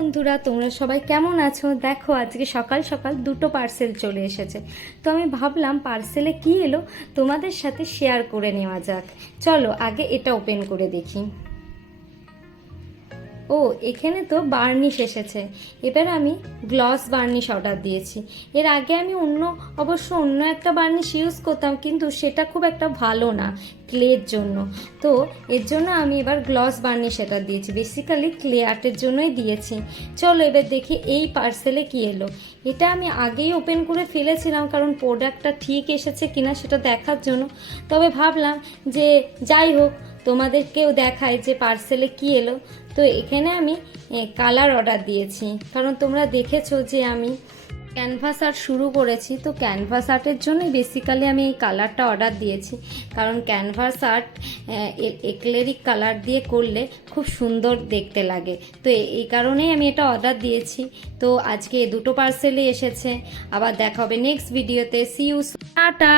বন্ধুরা, তোমরা সবাই কেমন আছো? দেখো, আজকে সকাল সকাল দুটো পার্সেল চলে এসেছে। তো আমি ভাবলাম পার্সেলে কি এলো তোমাদের সাথে শেয়ার করে নেওয়া যাক। চলো আগে এটা ওপেন করে দেখি। ও, এখানে তো বার্নিশ এসেছে। এবার আমি গ্লস বার্নিশ অর্ডার দিয়েছি। এর আগে আমি অন্য একটা বার্নিশ ইউজ করতাম, কিন্তু সেটা খুব একটা ভালো না ক্লের জন্য। তো এর জন্য আমি এবার গ্লস বার্নিশ এটা দিয়েছি, বেসিক্যালি ক্লে আর্টের জন্যই দিয়েছি। চলো এবার দেখি এই পার্সেলে কি এলো। এটা আমি আগেই ওপেন করে ফেলেছিলাম, কারণ প্রোডাক্টটা ঠিক এসেছে কিনা সেটা দেখার জন্য। তবে ভাবলাম যে যাই হোক, তোমাদেরকেও দেখায় যে পার্সেলে কি এলো। তো এখানে আমি কালার অর্ডার দিয়েছি, কারণ তোমরা দেখেছো যে আমি ক্যানভাস আর্ট শুরু করেছি। তো ক্যানভাস আর্টের জন্যই বেসিক্যালি আমি এই কালারটা অর্ডার দিয়েছি, কারণ ক্যানভাস আর্ট এক্লেরিক কালার দিয়ে করলে খুব সুন্দর দেখতে লাগে। তো এই কারণেই আমি এটা অর্ডার দিয়েছি। তো আজকে দুটো পার্সেলই এসেছে। আবার দেখা হবে নেক্সট ভিডিওতে। See you, tata.